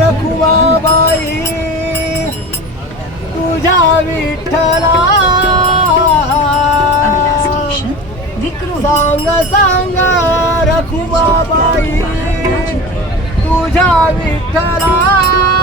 रखुमाबाई तुझ्या विठ्ठला. सांग सांग रखुमाबाई तुझ्या विठ्ठला.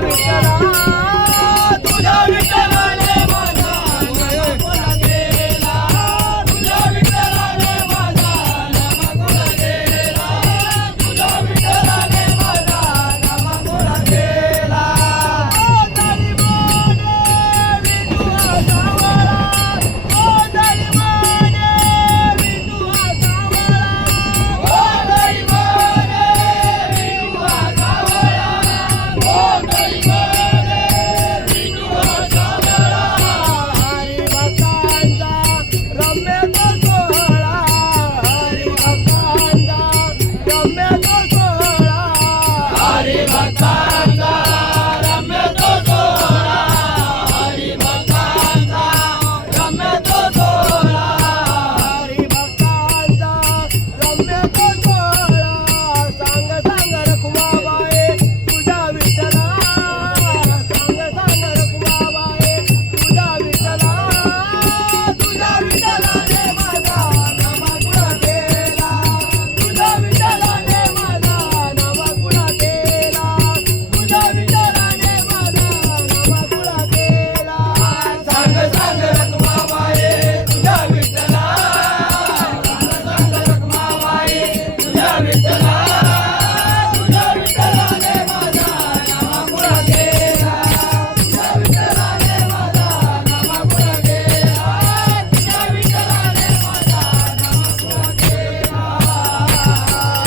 Navidad. Bye.